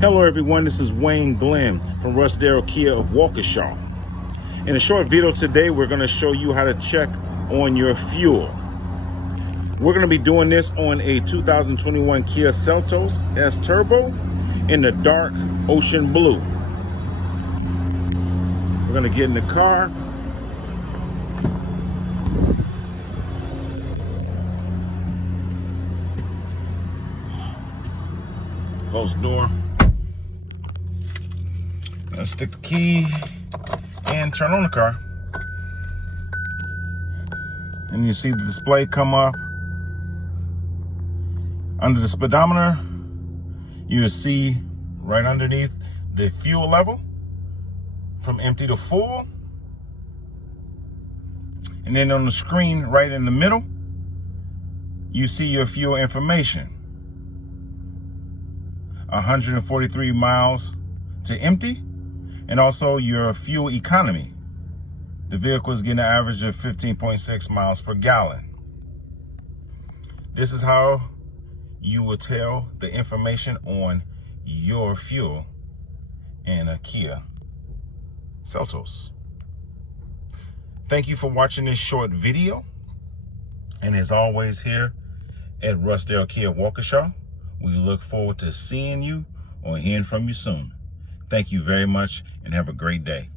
Hello everyone, this is Wayne Glenn from Russ Darrow Kia of Waukesha. In a short video today, we're going to show you how to check on your fuel. We're going to be doing this on a 2021 Kia Seltos S Turbo in the dark ocean blue. We're going to get in the car. Close the door. Let's stick the key and turn on the car. And you see the display come up. Under the speedometer, you will see right underneath the fuel level from empty to full. And then on the screen right in the middle, you see your fuel information. 143 miles to empty. And also your fuel economy. The vehicle is getting an average of 15.6 miles per gallon. This is how you will tell the information on your fuel in a Kia Seltos. Thank you for watching this short video. And as always, here at Russ Darrow Kia of Waukesha, we look forward to seeing you or hearing from you soon. Thank you very much and have a great day.